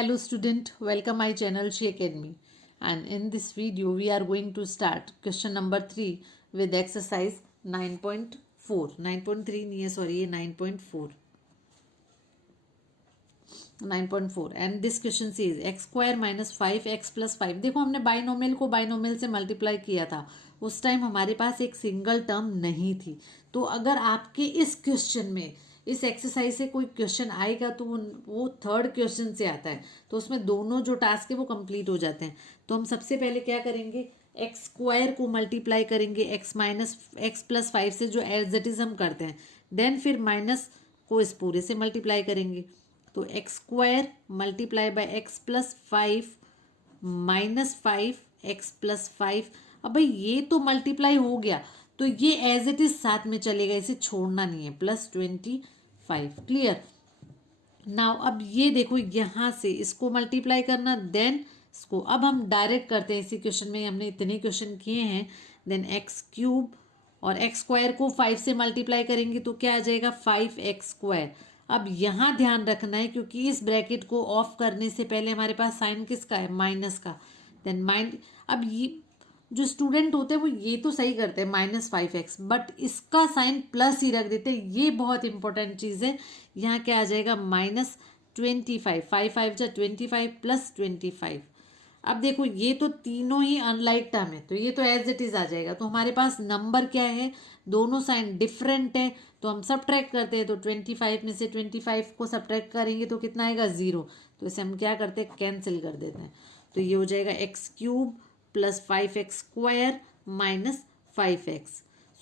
Hello student, welcome my channel She Academy, and in this video we are going to start question number 3 with exercise 9.4. 9.3 नहीं है, sorry, ये 9.4. 9.4 and this question says x square minus 5x plus 5. देखो हमने binomial को binomial से multiply किया था, उस टाइम हमारे पास एक सिंगल टर्म नहीं थी. तो अगर आपके इस क्वेश्चन में इस एक्सरसाइज से कोई क्वेश्चन आएगा तो वो थर्ड क्वेश्चन से आता है, तो उसमें दोनों जो टास्क है वो कंप्लीट हो जाते हैं. तो हम सबसे पहले क्या करेंगे, एक्स स्क्वायर को मल्टीप्लाई करेंगे एक्स माइनस एक्स प्लस 5 से, जो एज इट इज हम करते हैं. देन फिर माइनस को इस पूरे से मल्टीप्लाई करेंगे. तो x square multiply by x plus 5 minus 5 x+5. अब भाई ये तो मल्टीप्लाई हो गया, तो ये एज इट इज साथ में चलेगा, इसे छोड़ना नहीं है. +25. क्लियर. नाउ अब ये देखो, यहाँ से इसको मल्टीप्लाई करना, देन इसको. अब हम डायरेक्ट करते हैं, इसी क्वेश्चन में हमने इतने क्वेश्चन किए हैं. देन x³ और एक्स स्क्वायर को 5 से मल्टीप्लाई करेंगे तो क्या आ जाएगा, 5x². अब यहाँ ध्यान रखना है, क्योंकि इस ब्रैकेट को ऑफ करने से पहले हमारे पास साइन किसका है, माइनस का. देन अब ये जो स्टूडेंट होते हैं वो ये तो सही करते हैं -5x, बट इसका साइन प्लस ही रख देते हैं. ये बहुत इंपॉर्टेंट चीज़ है. यहाँ क्या आ जाएगा, -25. 5 5 जा 25 +25. अब देखो ये तो तीनों ही अनलाइक टर्म है, तो ये तो एज इट इज आ जाएगा. तो हमारे पास नंबर क्या है, दोनों साइन डिफरेंट है, तो हम सब्ट्रैक्ट करते हैं. तो 25 में से 25 को सब्ट्रैक्ट करेंगे तो कितना आएगा, 0. तो इसे हम क्या करते हैं, कैंसिल कर देते हैं. तो ये हो जाएगा x³ + 5x² minus 5x.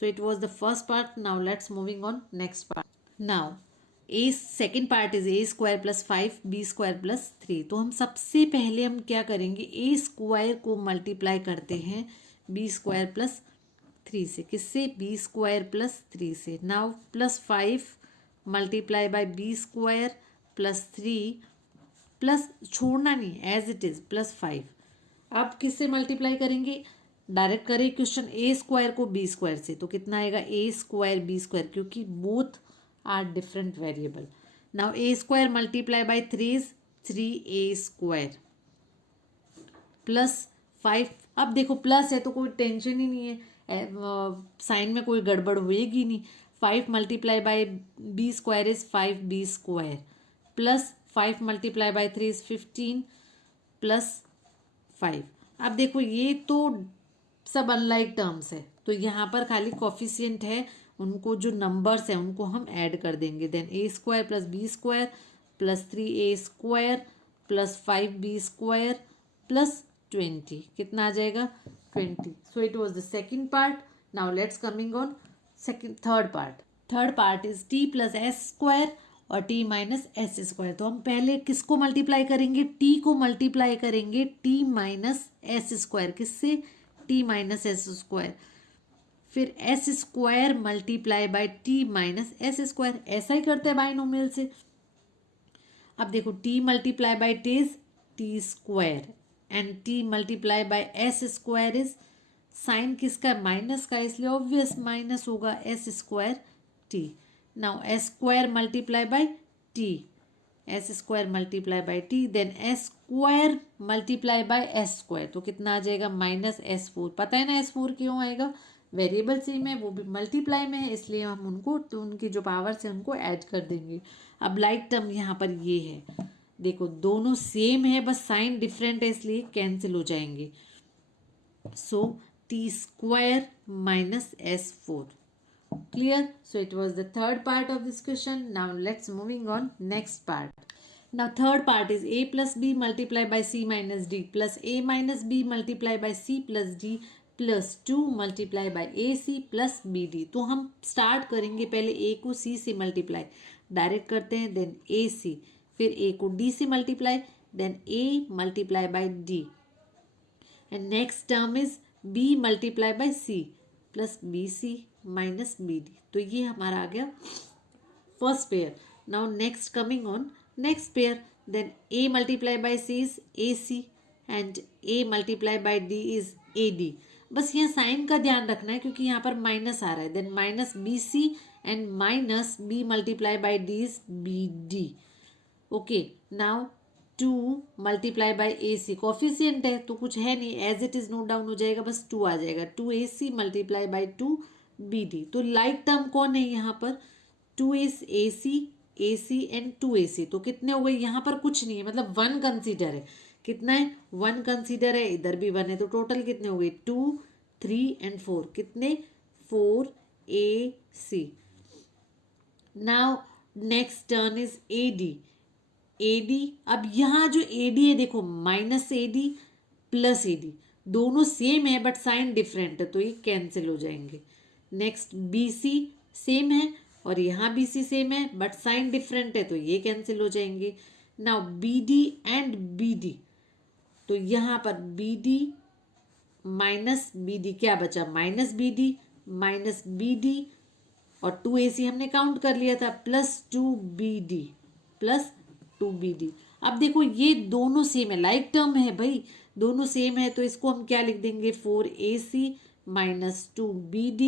So it was the first part. Now let's moving on next part. Now second part is a² + 5 b² + 3. तो हम सबसे पहले हम क्या करेंगे, a² को मल्टीप्लाई करते हैं b² + 3 से. किससे, b² + 3 से. Now +5 multiply by b² + 3 plus, छोड़ना नहीं, एज इट इज +5. अब किससे मल्टीप्लाई करेंगे, डायरेक्ट करें क्वेश्चन, a² को b² से. तो कितना आएगा, a² b², क्योंकि both are different variable. Now a² multiply by 3 is 3a² +5. अब देखो प्लस है तो कोई टेंशन ही नहीं है, साइन में कोई गड़बड़ होएगी नहीं. 5 multiply by b² is 5b² +5 multiply by 3 is 15 +5. अब देखो ये तो सब अनलाइक टर्म्स है, तो यहाँ पर खाली कॉफिशिएंट है, उनको जो नंबर्स हैं उनको हम ऐड कर देंगे. Then a² + b² + 3a² + 5b² + 20. कितना आ जाएगा, 20. So it was the second part. Now let's coming on third part. Third part is t + s² और t - s². तो हम पहले किसको मल्टीप्लाई करेंगे, t को मल्टीप्लाई करेंगे t - s². किससे, t - s². फिर s² multiply by t - s². ऐसा ही करते हैं बाइनोमियल से. अब देखो t multiply by t is t² and t multiply by s² is, sign किसका, माइनस का, इसलिए ऑब्वियस माइनस होगा, s² t. Now s² multiply by t, s² multiply by t. Then s² multiply by s². तो कितना आ जाएगा, -s4. पता है ना s4 क्यों आएगा, वेरिएबल सेम है, वो भी मल्टीप्लाई में है, इसलिए हम उनको, तो उनकी जो पावर्स है उनको ऐड कर देंगे. अब लाइक टर्म यहाँ पर ये है, देखो दोनों सेम है, बस साइन डिफरेंट है, इसलिए कैंसिल हो जाएंगे. सो t² - s4. Clear? So it was the third part of this question. Now let's moving on next part. Now third part is a plus b multiplied by c minus d plus a minus b multiplied by c plus d plus 2 multiplied by ac plus bd. तो हम start करेंगे पहले a को c से multiply direct करते हैं, then ac, फिर a को d से multiply, then a multiply by d, and next term is b multiply by c plus bc minus bd. तो ये हमारा आ गया first pair. Now next coming on next pair. Then a multiply by c is ac and a multiply by d is ad. बस यहाँ sign का ध्यान रखना है, क्योंकि यहाँ पर माइनस आ रहा है. Then minus bc and minus b multiply by d is bd. Okay. Now 2 multiply by a c, coefficient है तो कुछ है नहीं, as it is note down हो जाएगा, बस 2 आ जाएगा, 2ac मल्टीप्लाई बाई 2bd। तो लाइक टर्म कौन है यहाँ पर, 2ac, ac एंड 2ac, तो कितने हो गए, यहाँ पर कुछ नहीं है, मतलब 1 कंसीडर है, कितना है 1 कंसीडर है, इधर भी 1 है, तो टोटल कितने हो गए 2, 3 एंड 4, कितने 4ac। Now next turn is a d, a d, अब यहाँ जो एडी है देखो, माइनस एडी प्लस एडी, दोनों सेम है बट साइन डिफरेंट है, तो ये कैंसिल हो जाएंगे। नेक्स्ट बीसी सेम है और यहाँ बीसी सेम है बट साइन डिफरेंट है, तो ये कैंसिल हो जाएंगे। नाउ बीडी एंड बीडी, तो यहाँ पर बीडी माइनस बीडी क्या बचा, माइनस बीडी और 2ac हमने काउंट कर लिया था, प्लस 2bd। अब देखो ये दोनों सेम है, लाइक टर्म है भाई, दोनों सेम है, तो इसको हम क्या लिख देंगे, 4ac minus 2bd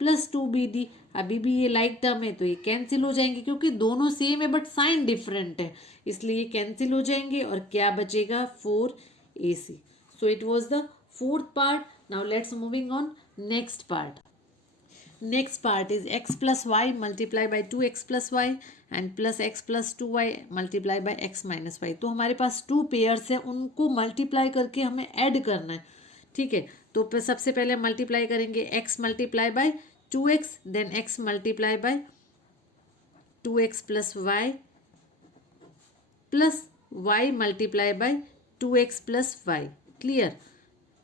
plus 2bd। अभी भी ये लाइक टर्म है तो ये कैंसिल हो जाएंगे, क्योंकि दोनों सेम है बट साइन डिफरेंट है, इसलिए ये कैंसिल हो जाएंगे और क्या बचेगा 4ac। So it was the fourth part. Now let's moving on next part. Next part is x plus y multiply by 2x plus y and plus x plus 2y multiply by x minus y। तो हमारे पास 2 pairs हैं, उनको multiply करके हमें add करना है, ठीक है। तो सबसे पहले मल्टीप्लाई करेंगे x multiply by 2x, then x multiply by 2x plus y plus y multiply by 2x plus y. Clear,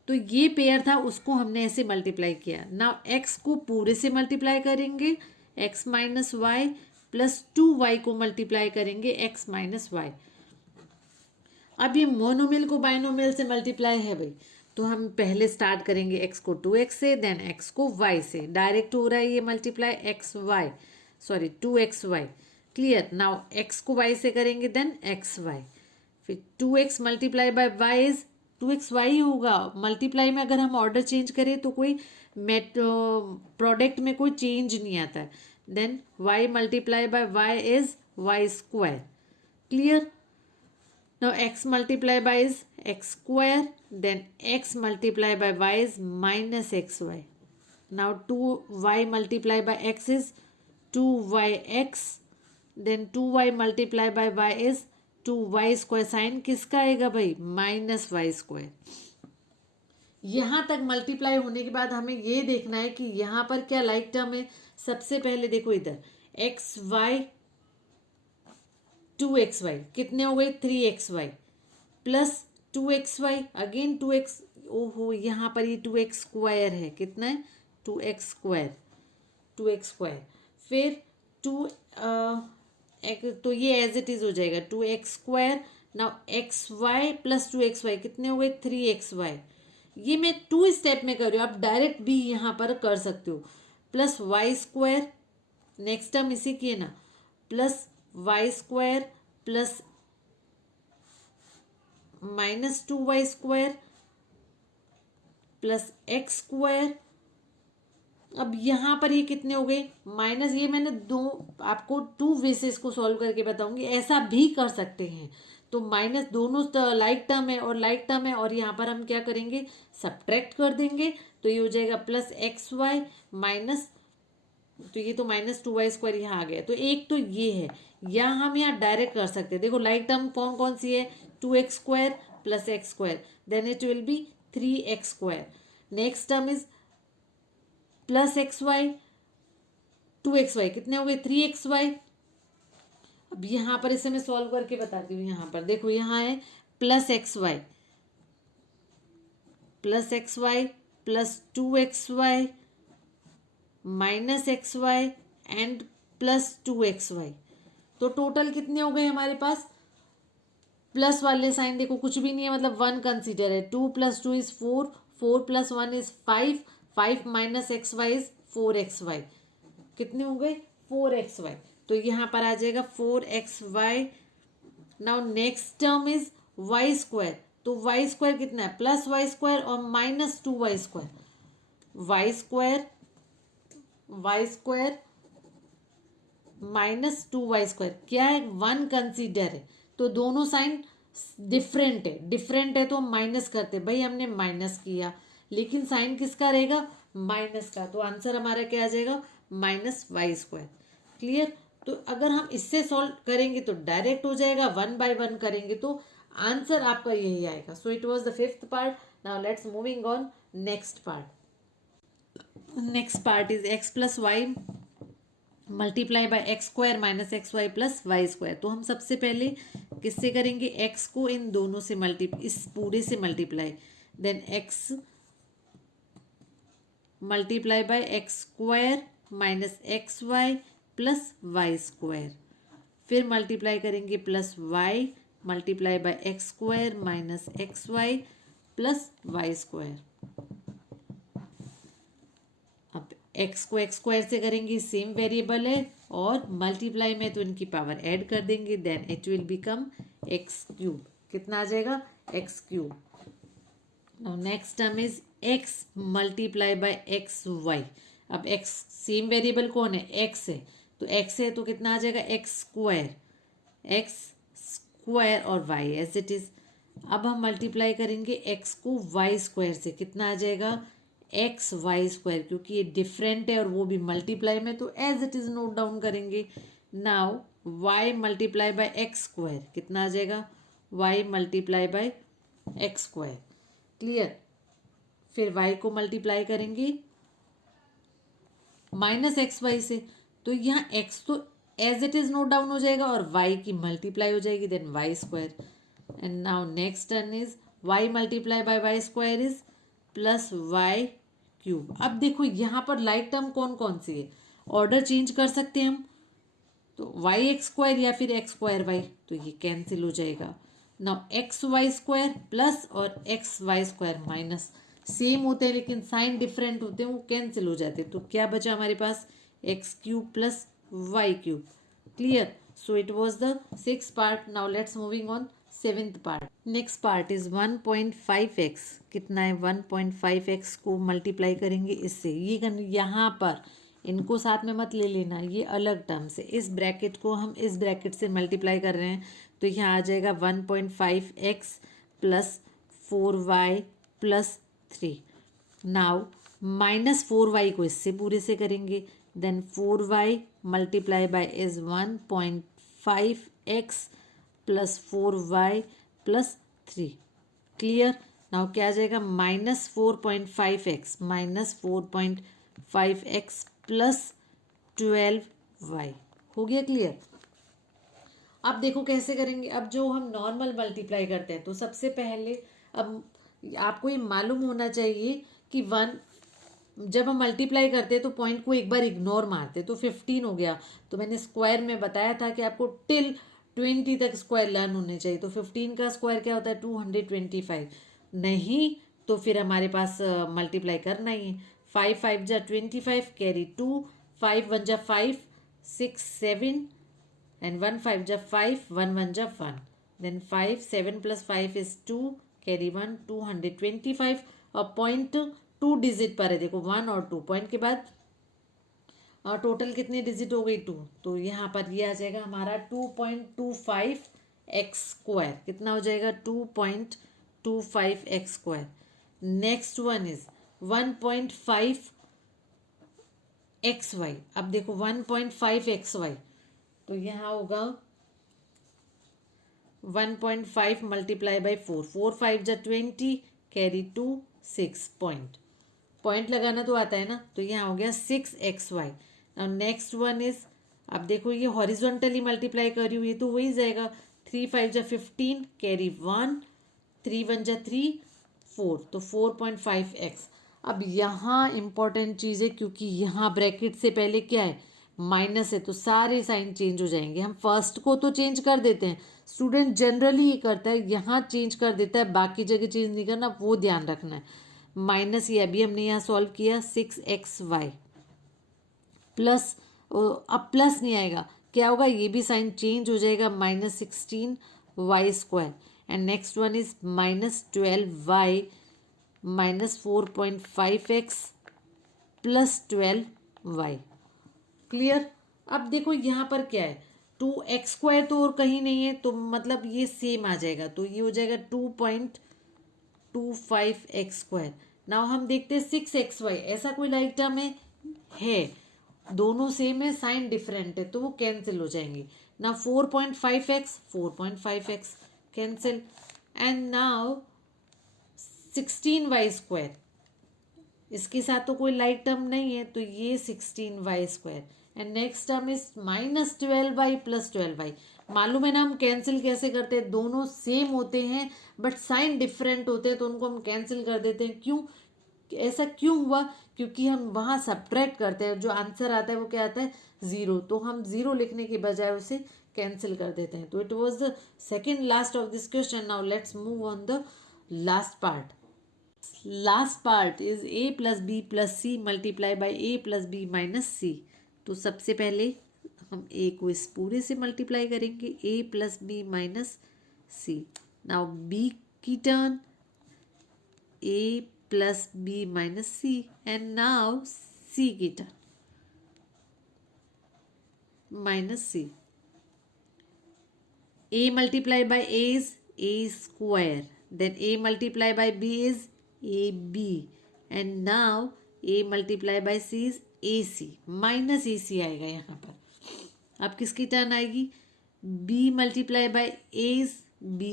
तो ये पेयर था, उसको हमने ऐसे मल्टीप्लाई किया। नाउ x को पूरे से मल्टीप्लाई करेंगे, x minus Y plus 2y को मल्टीप्लाई करेंगे x माइनस वाई। अब ये मोनोमियल को बाइनोमियल से मल्टीप्लाई है भाई, तो हम पहले स्टार्ट करेंगे x को 2x से, देन x को y से, डायरेक्ट हो रहा है ये multiply, x y sorry 2xy। Clear, now x को y से करेंगे, देन xy, फिर 2x multiply by y is 2xy होगा। मल्टीप्लाई में अगर हम ऑर्डर चेंज करें तो कोई प्रोडक्ट में कोई चेंज नहीं आता है। Then y multiply by y is y square. Clear, now x multiply by is x square, then x multiply by y is minus xy। Now 2y multiply by x is 2yx, then 2y multiply by y is 2y square. Sign किसका आएगा भाई, minus Y square. यहाँ तक multiply होने के बाद हमें ये देखना है कि यहाँ पर क्या लाइक टर्म है। सबसे पहले देखो इधर एक्स वाई 2xy कितने हो गए 3xy plus 2xy again 2x, ओहो यहाँ पर ये 2x स्क्वायर है, कितना है 2x स्क्वायर, फिर 2 तो ये एज इट इज हो जाएगा 2x square. Now xy plus 2xy कितने हो गए 3xy। ये मैं 2 स्टेप में कर रही हूँ, आप डायरेक्ट भी यहाँ पर कर सकते हो। Plus y square, next term इसी की है ना, plus y square plus minus 2y square plus x square. अब यहाँ पर ये कितने हो गए माइनस, ये मैंने आपको 2 वे से इसको सॉल्व करके बताऊंगी, ऐसा भी कर सकते हैं। तो माइनस दोनों लाइक टर्म है और लाइक टर्म है, और यहाँ पर हम क्या करेंगे सब्ट्रैक्ट कर देंगे, तो ये हो जाएगा प्लस xy माइनस, तो ये तो माइनस 2y स्क्वायर यहाँ आ गया। तो एक तो ये है, या हम यहाँ डायरेक्ट कर सकते हैं। देखो लाइक टर्म कौन कौन सी है, 2x square plus x square, then it will be 3x square. Next term is plus x y 2xy कितने हो गए 3xy। अब यहाँ पर इसे मैं सॉल्व करके बताती हूँ। यहाँ पर देखो, यहाँ है plus xy plus 2xy minus xy and plus 2xy। तो टोटल कितने हो गए हमारे पास, प्लस वाले साइन देखो कुछ भी नहीं है, मतलब 1 कंसीडर है। 2 plus 2 is 4, 4 plus 1 is 5, 5 minus xy is 4xy, कितने हो गए 4xy। तो यहाँ पर आ जाएगा 4xy। Now next term is y square, तो y स्क्वायर कितना है प्लस y स्क्वायर और minus 2y square, y square minus 2y square क्या है 1 कंसीडर है, तो दोनों साइन डिफरेंट है तो माइनस करते, भाई हमने माइनस किया, लेकिन साइन किसका रहेगा, माइनस का, तो आंसर हमारा क्या आ जाएगा, -y²। क्लियर। तो अगर हम इससे सॉल्व करेंगे तो डायरेक्ट हो जाएगा, 1/1 करेंगे तो आंसर आपका यही आएगा। So it was the 5th part. Now let's moving on next part. Next part is x+y multiply by x² minus XY plus y²। तो हम सबसे पहले किससे करेंगे, x को इन दोनों से इस पूरे से multiply, then x multiply by x² minus XY plus y², फिर मल्टीप्लाई करेंगे plus y multiply by x² minus XY plus y²। अब x को x² से करेंगे, सेम वेरिएबल है, और मल्टीप्लाई में तो इनकी पावर ऐड कर देंगे, then it will become x³। कितना आ जाएगा, x³। Now next term is x multiply bye XY। अब x सेम वेरिएबल कौन है, x है, तो x है तो कितना आ जाएगा, x² और y एज इट इज। अब हम मल्टीप्लाई करेंगे x को y² से, कितना आ जाएगा, XY², क्योंकि ये डिफरेंट है और वो भी मल्टीप्लाई में, तो as it is note down करेंगे। Now y multiply by x², कितना आ जाएगा, y multiply by x²। Clear. फिर y को मल्टीप्लाई करेंगे माइनस XY से, तो यहाँ x तो as it is note down हो जाएगा और y की मल्टीप्लाई हो जाएगी, then y²। And now next term is y multiply by y² is plus y³। अब देखो यहाँ पर लाइक टर्म कौन कौन सी है, ऑर्डर चेंज कर सकते हैं हम, तो yx² या फिर x²y, तो ये कैंसिल हो जाएगा। नाउ XY² प्लस और XY² माइनस सेम होते हैं लेकिन साइन डिफरेंट होते हैं, वो कैंसिल हो जाते हैं, तो क्या बचा हमारे पास, x³ plus y³। Clear. So it was the 6th part. Now let's moving on 7th part. Next part is 1.5x। कितना है, 1.5x को मल्टीप्लाई करेंगे इससे, ये यहाँ पर इनको साथ में मत ले लेना, ये अलग टर्म से, इस ब्रैकेट को हम इस ब्रैकेट से मल्टीप्लाई कर रहे हैं, तो यहाँ आ जाएगा 1.5x plus 4y plus 3। Now -4y को इससे पूरे से करेंगे, then 4y multiply by is 1.5x plus 4y plus 3। Clear. Now क्या आ जाएगा, -4.5x प्लस 12y। हो गया क्लियर। अब देखो कैसे करेंगे, अब जो हम नॉर्मल मल्टीप्लाई करते हैं, तो सबसे पहले अब आपको ये मालूम होना चाहिए कि 1 जब हम मल्टीप्लाई करते हैं तो पॉइंट को एक बार इग्नोर मारते, तो 15 हो गया, तो मैंने स्क्वायर में बताया था कि आपको टिल 20 तक स्क्वायर लर्न होने चाहिए, तो 15 का स्क्वायर क्या होता है, 225। नहीं तो फिर हमारे पास मल्टीप्लाई करना ही है, 5 5 जा 25 कैरी 2, 5 1 जा 5 6 7 and 1 5 जा 5 1 1 जा 1, then 5 7 plus 5 is 2 कैरी 1 225, और पॉइंट 2 डिजिट पर है, देखो 1 और 2 पॉइंट के बाद और टोटल कितनी डिजिट हो गई 2, तो यहाँ पर ये आ जाएगा हमारा 2.25x²। कितना हो जाएगा, 2.25x²। Next one is 1.5xy। अब देखो 1.5xy, तो यहाँ होगा 1.5 मल्टीप्लाई बाई 4, 4 5 जा 20 कैरी 2 6 पॉइंट लगाना तो आता है ना, तो यहाँ हो गया 6xy। अब नेक्स्ट वन इज, अब देखो ये हॉरिजॉन्टली मल्टीप्लाई कर रही हूँ, ये तो हो ही जाएगा, 3 5 जा 15 कैरी 1 3 1 जा 3 4, तो 4.5x। अब यहाँ इंपॉर्टेंट चीज़ है, क्योंकि यहाँ ब्रैकेट से पहले क्या है, माइनस है, तो सारे साइन चेंज हो जाएंगे। हम फर्स्ट को तो चेंज कर देते हैं, स्टूडेंट जनरली ये करता है, यहाँ चेंज कर देता है, बाकी जगह चेंज नहीं करना, वो ध्यान रखना है। माइनस ये अभी हमने यहाँ सॉल्व किया 6xy प्लस, अब प्लस नहीं आएगा, क्या होगा, ये भी साइन चेंज हो जाएगा, -16y²। And next one is -12y minus 4.5x plus 12y। Clear. अब देखो यहाँ पर क्या है, 2x² तो और कहीं नहीं है, तो मतलब ये सेम आ जाएगा, तो ये हो जाएगा 2.25x²। नाउ हम देखते हैं 6xy, ऐसा कोई लाइक टर्म है, दोनों सेम है, साइन डिफरेंट है, तो वो कैंसिल हो जाएंगे। Now 4.5x cancel, and now 16y², इसके साथ तो कोई लाइक टर्म नहीं है, तो ये 16y²। And next term is -12y + 12y। मालूम है ना हम कैंसिल कैसे करते हैं, दोनों सेम होते हैं बट साइन डिफरेंट होते हैं, तो उनको हम कैंसिल कर देते हैं। क्यों, ऐसा क्यों हुआ? क्योंकि हम वहाँ सब्ट्रैक्ट करते हैं, जो आंसर आता है वो क्या आता है, 0, तो हम 0 लिखने के बजाय उसे कैंसिल कर देते हैं। तो it was the second last of this question. Now let's move on the last part. Last part is a + b + c multiply by a + b - c। तो सबसे पहले हम a को इस पूरे से मल्टीप्लाई करेंगे, a + b - c। Now b की turn, a + b - c, and now c की turn -c। a multiplied by a is a square, then a multiplied by b is ab, and now a multiplied by c is ac, -ac आएगा यहाँ पर। अब किसकी turn आएगी, b multiplied by a is ba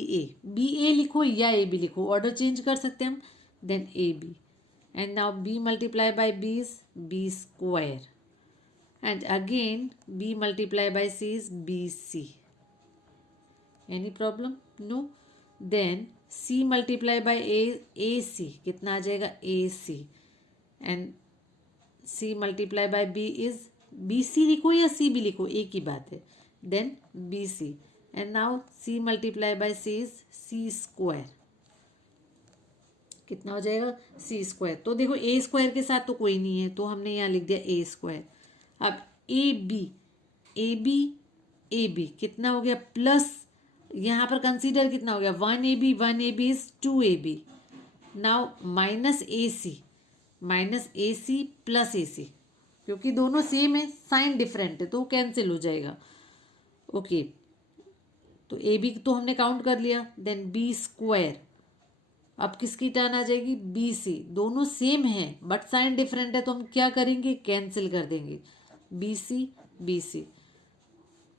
लिखो या ab लिखो, order change कर सकते हैं हम, then ab, and now b multiplied by b is b square, and again b multiplied by c is bc. Any problem? No. Then c multiplied by ac कितना आ जाएगा, ac, and c multiplied by b is bc लिखो या c भी लिखो, एक ही बात है, then bc, and now c multiplied by c is c², कितना हो जाएगा, c²। तो देखो a² के साथ तो कोई नहीं है, तो हमने यहाँ लिख दिया a²। अब ab कितना हो गया, प्लस यहाँ पर कंसीडर कितना हो गया, 1ab is 2ab। Now -ac + ac, क्योंकि दोनों सेम है, साइन डिफरेंट है, तो वो कैंसिल हो जाएगा। ओके, तो ab तो हमने काउंट कर लिया, देन b²। अब किसकी टर्न आ जाएगी, bc। दोनों सेम है बट साइन डिफरेंट है, तो हम क्या करेंगे, कैंसिल कर देंगे, bc।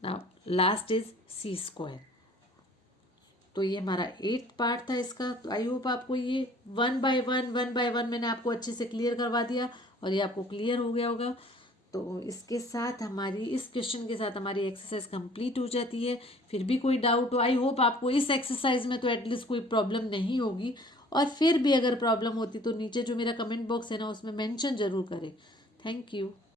Now last is c²। तो ये हमारा 8th पार्ट था इसका। तो आई होप आपको ये 1 बाय 1 मैंने आपको अच्छे से क्लियर करवा दिया और ये आपको क्लियर हो गया होगा। तो इसके साथ इस क्वेश्चन के साथ हमारी एक्सरसाइज कंप्लीट हो जाती है। फिर भी कोई डाउट हो, आई होप आपको इस एक्सरसाइज में तो एटलीस्ट कोई प्रॉब्लम नहीं होगी, और फिर भी अगर प्रॉब्लम होती तो नीचे जो मेरा कमेंट बॉक्स है ना, उसमें मेंशन जरूर करें। Thank you.